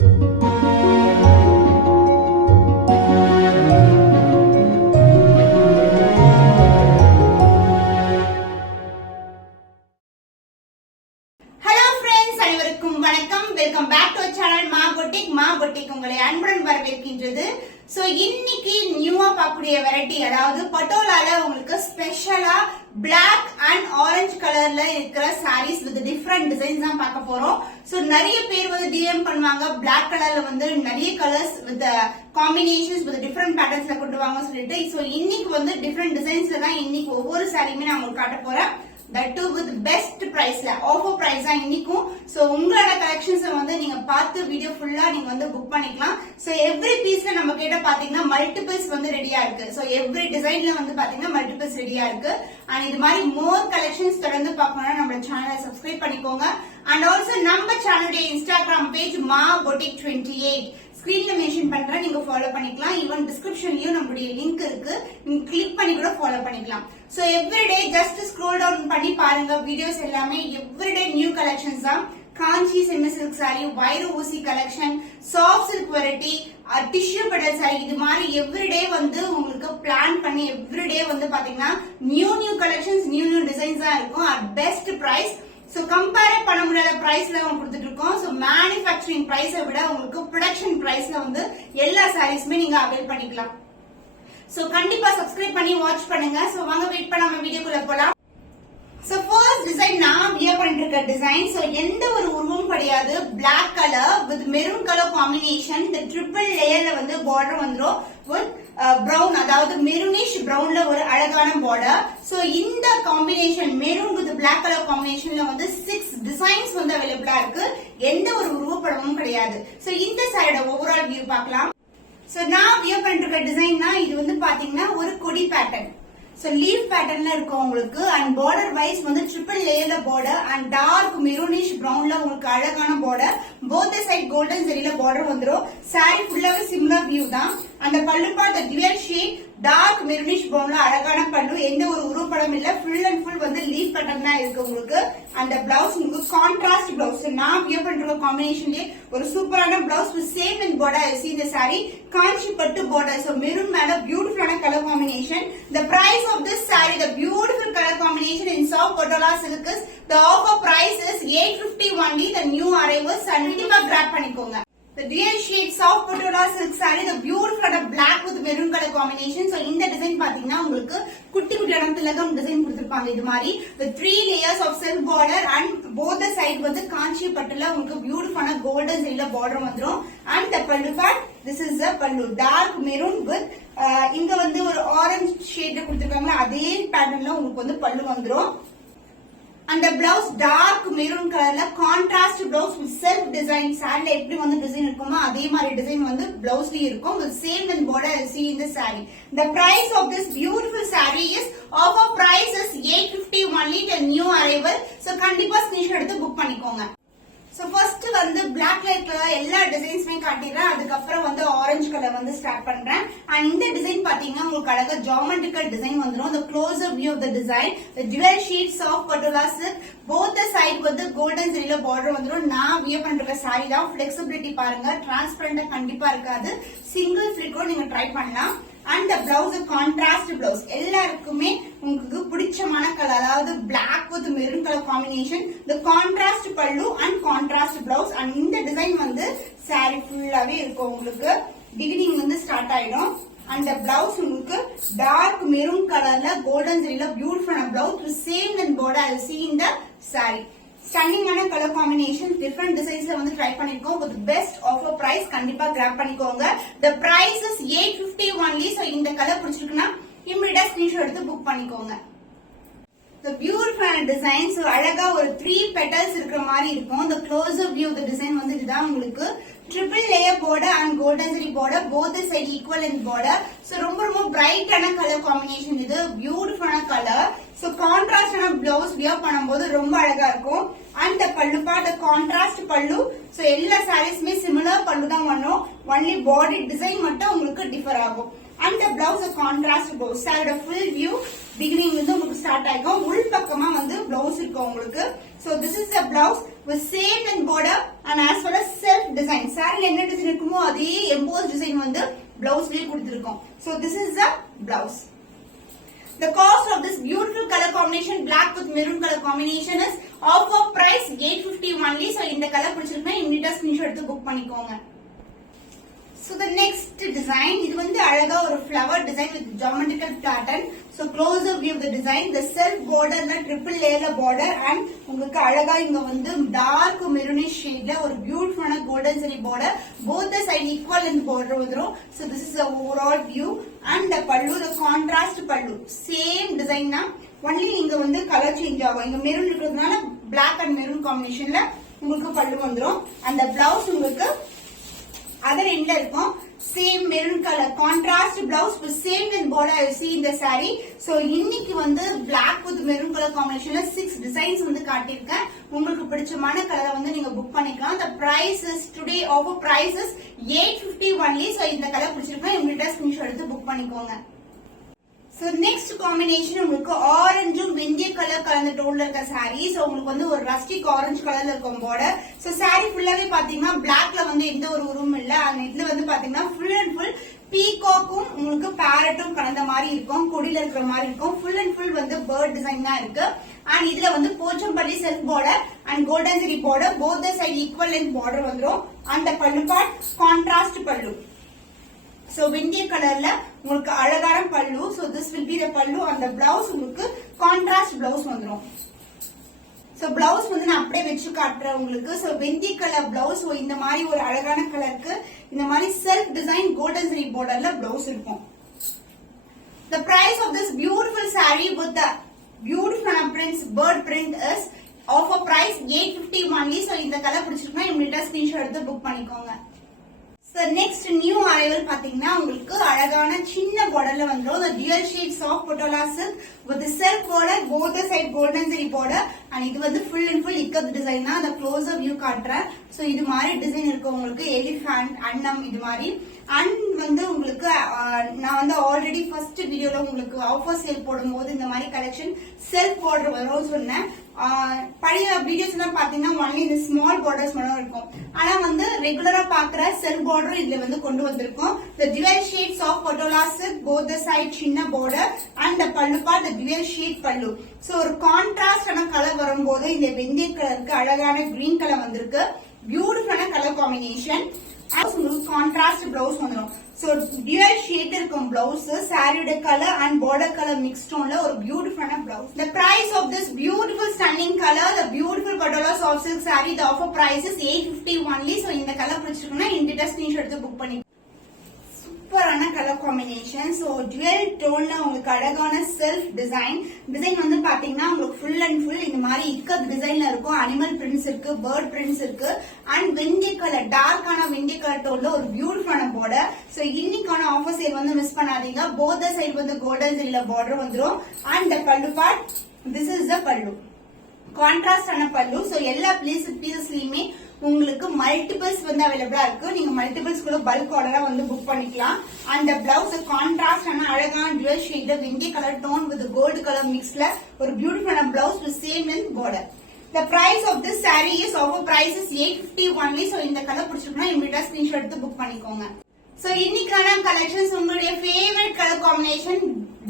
Welcome back to channel மா boutique உங்களை அன்புடன் வரவேற்கின்றது. சோ இன்னைக்கு நியூவா பார்க்கக்கூடிய வெரைட்டி, அதாவது பட்டோலால உங்களுக்கு ஸ்பெஷலா பிளாக் அண்ட் ஆரஞ்சு கலர்ல இருக்கிற சாரீஸ் வித் டிஃபரெண்ட் டிசைன்ஸ் தான் பார்க்க போறோம். சோ நிறைய பேர் வந்து டிஎம் பண்ணுவாங்க, பிளாக் கலர்ல வந்து நிறைய colours with combinations with different பேட்டர்ன்ஸ்ல கொண்டு வாங்க சொல்லிட்டு. சோ இன்னைக்கு வந்து டிஃபரெண்ட் டிசைன்ஸ்ல தான் இன்னைக்கு ஒவ்வொரு சாரியுமே நான் உங்களுக்கு காட்ட போறேன். That too with best priceல ஆஃபர் பிரைஸ் தான் இன்னைக்கும். சோ உங்களோட கலெக்ஷன்ஸ் வந்து நீங்க பார்த்து வீடியோ ஃபுல்லா நீங்க வந்து புக் பண்ணிக்கலாம். சோ எவ்ரி பீஸ்ல நம்ம கிட்ட பாத்தீங்கன்னா மல்டிபிள்ஸ் வந்து ரெடியா இருக்கு. சோ எவ்ரி டிசைன்ல வந்து பாத்தீங்கன்னா மல்டிபிள்ஸ் ரெடியா இருக்கு. அண்ட் இது மாதிரி மோர் கலெக்ஷன்ஸ் தொடர்ந்து பார்க்கணும்னா நம்ம சேனலை சப்ஸ்கிரைப் பண்ணிக்கோங்க. அண்ட் ஆல்சோ நம்ம சேனலுடைய இன்ஸ்டாகிராம் பேஜ் மா பொட்டிக் 28 ஸ்கிரீன்ல மென்ஷன் பண்றேன், நீங்க ஃபாலோ பண்ணிக்கலாம். ஈவன் டிஸ்கிரிப்ஷன்லயும் நம்மளுடைய லிங்க் இருக்கு, நீங்க கிளிக் பண்ணி கூட ஃபாலோ பண்ணிக்கலாம். So everyday just scroll down பண்ணி பாருங்க, வீடியோஸ் எல்லாமே எவ்ரிடே நியூ கலெக்ஷன்ஸ் தான். காஞ்சி செமி சில்க் சாரி, வைர ஊசி collection, soft silk variety, tissue pedal sorry, இது மாதிரி எவ்ரிடே வந்து உங்களுக்கு பிளான் பண்ணி எவ்ரிடே வந்து பாத்தீங்கன்னா நியூ கலெக்ஷன்ஸ் நியூ டிசைன்ஸ் தான் இருக்கும் at best price. So compare பண்ண முடியாத பிரைஸ்ல உங்களுக்கு கொடுத்துட்டு இருக்கோம். சோ மேனுஃபேக்சரிங் பிரைஸை விட உங்களுக்கு ப்ரொடக்ஷன் பிரைஸ்ல வந்து எல்லா சாரீஸ்மே நீங்க அவைல் பண்ணிக்கலாம். சோ கண்டிப்பா சப்ஸ்கிரைப் பண்ணி வாட்ச் பண்ணுங்க. சோ வாங்க வெயிட் பண்ணாம வீடியோக்குள்ள போலாம். சோ ஃபர்ஸ்ட் டிசைன் நான் வியர் பண்ணிட்டு இருக்க டிசைன். சோ எந்த ஒரு உருவமும் கிடையாது, black colour with maroon colour combination. இந்த ட்ரிபிள் லேயர்ல வந்து பார்டர் வந்துரும் வித் பிரவுன், அதாவது மெரூனிஷ் பிரவுன்ல ஒரு அழகான பார்டர். சோ இந்த combination maroon with black colour காம்பினேஷன்ல வந்து 6 டிசைன்ஸ் வந்து அவைலபிளா இருக்கு. எந்த ஒரு உருவப்படமும் கிடையாது. சோ இந்த சாரியோட ஓவரால் வியூ பார்க்கலாம். சோ நான் வியர் பண்ணிட்டு இருக்க டிசைன் தான் இது வந்து பாத்தீங்கன்னா ஒரு கொடி பேட்டர்ன். சோ லீஃப் பேட்டர்ன்ல இருக்கும் உங்களுக்கு. அண்ட் பார்டர் வைஸ் வந்து ட்ரிபிள் லேயர்ல பார்டர் அண்ட் டார்க் மெரூனிஷ் பிரவுன்ல உங்களுக்கு அழகான பார்டர். போத் சைட் கோல்டன் ஜெரியில பார்டர் வந்துரும். சாரி ஃபுல்லாவே சிமிலர் வியூ தான். அந்த பல்லு part dual shade dark maroonish பிரவுன்ல அழகான பல்லு, எந்த ஒரு உருவப்படம் இல்ல, ஃபுல் அண்ட் ஃபுல் வந்து லீஃப் பேட்டர்ன் தான் இருக்கு உங்களுக்கு. அந்த பிளவுஸ் உங்களுக்கு கான்ட்ராஸ்ட் பிளவுஸ். நான் வியர் பண்ற காம்பினேஷன்லயே ஒரு சூப்பரான blouse with same in border. see இந்த சாரி காஞ்சி பட்டு பார்டர். சோ மெரூன் மேல பியூட்டிஃபுல்லான colour combination. The price of this saree, the beautiful color combination in soft patola silk is, the offer price is 850 only. The new arrivals கண்டிப்பா grab பண்ணிக்கோங்க. The dual shade soft patola silk saree, the beautiful black with maroon color combination. So இந்த design பாத்தீங்கன்னா உங்களுக்கு குட்டி குட்டியான திலகம் design கொடுத்திருப்பாங்க. இது மாதிரி with 3 layers of silk border and both the side வந்து காஞ்சி பட்டுல உங்களுக்கு பியூட்டிஃபுல்லான கோல்டன் ஜெரியில பார்டர் வந்துரும். And the pallu part, this is the pallu dark maroon with இங்க வந்து ஒரு ஆரஞ்சு ஷேட்ல கொடுத்திருக்காங்க, அதே பேட்டர்ன்ல உங்களுக்கு வந்து பல்லு வந்துரும். அந்த பிளவுஸ் டார்க் மெரூன் கலர்ல contrast blouse with self design. சாரில எப்படி வந்து டிசைன் இருக்குமோ அதே மாதிரி டிசைன் வந்து பிளவுஸ்லயும் இருக்கும். with same in border see in the saree. The price of this beautiful saree is, offer price is 850 only. The new arrival. So கண்டிப்பா ஸ்கிரீன்ஷாட் எடுத்து புக் பண்ணிக்கோங்க. சோ ஃபர்ஸ்ட் வந்து பிளாக் லைட்ல எல்லா டிசைன்ஸ்மே காட்டிடுறேன், அதுக்கப்புறம் வந்து ஆரஞ்சு கலர் வந்து ஸ்டார்ட் பண்றேன். அண்ட் இந்த டிசைன் பாத்தீங்கன்னா உங்களுக்கு அழகா ஜியோமெட்ரிக்கல் டிசைன் வந்துரும். the closer view of the design, the dual sheets of patola silk, both the side வந்து கோல்டன் ஜெரியில பார்டர் வந்துரும். நான் வியர் பண்ற சாரி தான். பிளெக்சிபிலிட்டி பாருங்க, டிரான்ஸ்பரண்டா கண்டிப்பா இருக்காது. சிங்கிள் ஃபிளிக்கோ நீங்க ட்ரை பண்ணலாம். அண்ட் பிளவுஸ் கான்ட்ராஸ்ட் பிளவுஸ், எல்லாருக்குமே உங்களுக்கு பிடிச்சமான கலர், அதாவது black with maroon colour combination. இந்த contrast pallu and contrast blouse. And இந்த டிசைன் வந்து சாரி ஃபுல்லாவே இருக்கும் உங்களுக்கு. பிகினிங் வந்து ஸ்டார்ட் ஆயிடும். அந்த பிளவுஸ் உங்களுக்கு டார்க் மெரூன் கலர்ல கோல்டன் ஜெரியில பியூட்டிஃபுல்லான blouse same in border see in the saree. ஸ்டன்னிங்கான கலர் காம்பினேஷன், டிஃபரெண்ட் டிசைன்ஸ்ல வந்து ட்ரை பண்ணிருக்கோம். வித் பெஸ்ட் ஆஃபர் பிரைஸ் கண்டிப்பா கிராப் பண்ணிக்கோங்க. The price is 850 only. So இந்த கலர் பிடிச்சிருக்குன்னா இமிடியா ஸ்கிரீன்ஷாட் எடுத்து புக் பண்ணிக்கோங்க. The beautiful design. So அழகா ஒரு 3 petals இருக்கிற மாதிரி இருக்கும். The closer view of the design வந்து இதுதான் உங்களுக்கு. Triple layer border and golden zari border, both the side equal in border. So ரொம்ப பிரைட்டான கலர் காம்பினேஷன் இது. பியூட்டிஃபுல்லான கலர். சோ கான்ட்ராஸ்டான பிளவுஸ் வியர் பண்ணும்போது ரொம்ப அழகா இருக்கும். அண்ட் பல்லு பார்ட் கான்ட்ராஸ்ட் பல்லு. சோ எல்லா சாரீஸ்மே சிமிலர் பல்லு தான் வரும். ஒன்லி பாடி டிசைன் மட்டும் உங்களுக்கு டிஃபர் ஆகும். And the blouse a contrast blouse. சாரோட full view beginning வந்து உங்களுக்கு ஸ்டார்ட் ஆகும். உள் பக்கமா வந்து blouse இருக்கு உங்களுக்கு. So this is the blouse with same length border and as well as self design. சாரில என்ன டிசைன் இருக்குமோ அதே embossed design வந்து blouse-லயே கொடுத்திருக்கோம். So this is the blouse. The cost of this beautiful color combination black with maroon color combination is offer price 850 only. So இந்த colour பிடிச்சிருக்குன்னா இமிடியேட்டா screenshot எடுத்து book பண்ணிக்கோங்க. So the next design, இது வந்து அழகா ஒரு flower design with geometrical pattern. So closer view of the design, the self border na triple layer border and உங்களுக்கு அழகா இங்க வந்து dark maroonish shade ஒரு beautiful golden zari border, both the side equal in border வந்துரும். So this is the overall view and the pallu, the contrast pallu, same design na only இங்க வந்து color change ஆகும். இங்க maroon இருக்கிறதுனால black and maroon combinationல உங்களுக்கு pallu வந்துரும். and the blouse உங்களுக்கு other end இருக்கும். same maroon color contrast blouse with same with border you see in the saree. so இன்னைக்கு வந்து black with maroon color combinationல 6 designs வந்து காட்டியிருக்கேன். உங்களுக்கு பிடிச்சமான கலரை வந்து நீங்க புக் பண்ணிக்கலாம். the price is today offer price is 850 only. so இந்த கலர் பிடிச்சிருக்கா இமிடியேட்டா ஸ்கிரீன்ஷாட் எடுத்து புக் பண்ணிக்கோங்க. So next combination உங்களுக்கு ஆரஞ்சும் வெந்தய கலர் கலந்த டோன்ல இருக்க saree. so உங்களுக்கு வந்து ஒரு ரஸ்டிக் ஆரஞ்சு கலர்ல இருக்கும் border. so saree ஃபுல்லாவே பாத்தீங்கன்னா blackல வந்து எந்த ஒரு உருவமும் இல்ல. அந்த இதுல வந்து பாத்தீங்கன்னா full and full பீகாக்கும் உங்களுக்கு பேரட்டும் கலந்த மாதிரி இருக்கும். கொடியில இருக்கிற மாதிரி இருக்கும். full and full வந்து bird design தான் இருக்கு. and இதுல வந்து Pochampalli self border and golden zari border both the side equal length border வந்துரும். and the pallu part contrast pallu. so வெந்தய கலர்ல உங்களுக்கு அழகான பல்லு. so this will be the pallu and the blouse உங்களுக்கு contrast blouse வந்துரும். so blouse வந்து நான் அப்படியே வெச்சு காட்டுறேன் உங்களுக்கு. so வெந்தய கலர் blouse இந்த மாதிரி ஒரு அழகான கலருக்கு இந்த மாதிரி செல்ஃப் டிசைன் கோல்டன் ஜரி borderல blouse இருக்கும். the price of this beautiful saree with the beautiful prints bird print is offer price 850 only. so இந்த கலர் பிடிச்சிருக்குன்னா இமிடியேட்டா ஸ்கிரீன்ஷாட் எடுத்து புக் பண்ணிக்கோங்க. So next new arrival பாத்தீங்கன்னா உங்களுக்கு அழகான சின்ன borderல வந்துரும். the dual shades of patola silk with the self border both the side golden zari border and இது வந்து full and full ikat design தான். the closer view காட்டுறேன். so இது மாதிரி டிசைன் இருக்கு உங்களுக்கு எலிஃபண்ட் அன்னம் இது மாதிரி. அண்ட் வந்து உங்களுக்கு நான் வந்து ஆல்ரெடி ஃபர்ஸ்ட் வீடியோல உங்களுக்கு ஆஃபர் சேல் போடும்போது இந்த மாதிரி கலெக்ஷன் செல்ஃப் border வரும் சொன்னேன். பழைய வீடியோஸ் எல்லாம் பாத்தீங்கன்னா ஒன்லி இந்த ஸ்மால் பார்டர்ஸ் மட்டும் இருக்கும். ஆனா வந்து ரெகுலரா பாக்குற செல்ஃப் பார்டர் இதுல வந்து கொண்டு வந்திருக்கோம். the dual shades of patola silk both the side சின்ன border and the pallu part the dual shade pallu. so ஒரு கான்ட்ராஸ்ட் ஆன கலர் வரும்போது இந்த வெந்தய கலருக்கு அழகான கிரீன் கலர் வந்திருக்கு. பியூட்டிஃபுல்லான கலர் காம்பினேஷன். உங்களுக்கு கான்ட்ராஸ்ட் பிளவுஸ் வந்துடும். so dual shade இருக்கும் blouse saree color and border color mixed tone ஒரு beautiful blouse. the price of this beautiful stunning color the beautiful patola soft silk saree the offer price is 850 only. so இந்த colour பிடிச்சிருக்குன்னா internet screenshot எடுத்து book பண்ணி சூப்பரான colour combination. so dual toneல உங்களுக்கு அழகான self design வந்து பாத்தீங்கன்னா உங்களுக்கு full and full இந்த மாதிரி இக்கத் டிசைன்ல இருக்கும். அனிமல் பிரிண்ட்ஸ் இருக்கு பேர்ட் பிரிண்ட்ஸ் இருக்கு அண்ட் வெந்தய கலர் டார்க்கான வெந்தய கலர் டோன்ல ஒரு பியூட்டிஃபுல்லான border. so இன்னைக்கான ஆஃபர் சேல் வந்து மிஸ் பண்ணாதீங்க. both the side வந்து கோல்டன் ஜரில border வந்துரும். and the pallu part this is the pallu contrast ஆன பல்லு. so எல்லா பீசஸ்லயுமே உங்களுக்கு மல்டிபிள்ஸ் வந்து அவைலபிளா இருக்கு. நீங்க மல்டிபிள்ஸ் கூட பல்க் ஆர்டரா வந்து புக் பண்ணிக்கலாம். அந்த பிளவுஸ் கான்ட்ராஸ்ட் ஆன அழகான டுவல் ஷேட் வெந்தய colour tone with gold colour மிக்ஸ்ல ஒரு பியூட்டிஃபுல்லான blouse with same length border. the price of this saree is offer price is 850 only. so இந்த கலர் பிடிச்சிருக்குன்னா இமிடியேட்டா ஸ்கிரீன்ஷாட் எடுத்து புக் பண்ணிக்கோங்க. so இன்னைக்கான கலெக்ஷன்ஸ் உங்களுடைய favourite colour combination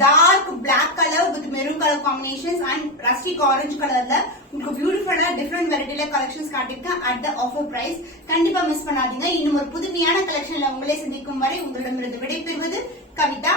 dark black colour with maroon colour combinations and rustic orange கலர்ல உங்களுக்கு பியூட்டிஃபுல்லா டிஃபரெண்ட் வெரைட்டில கலெக்ஷன்ஸ் காட்டிருக்கேன் அட் த ஆஃபர் பிரைஸ். கண்டிப்பா மிஸ் பண்ணாதீங்க. இன்னும் ஒரு புதுமையான கலெக்ஷன்ல உங்களே சந்திக்கும் வரை உங்களிடமிருந்து விடைபெறுவது கவிதா.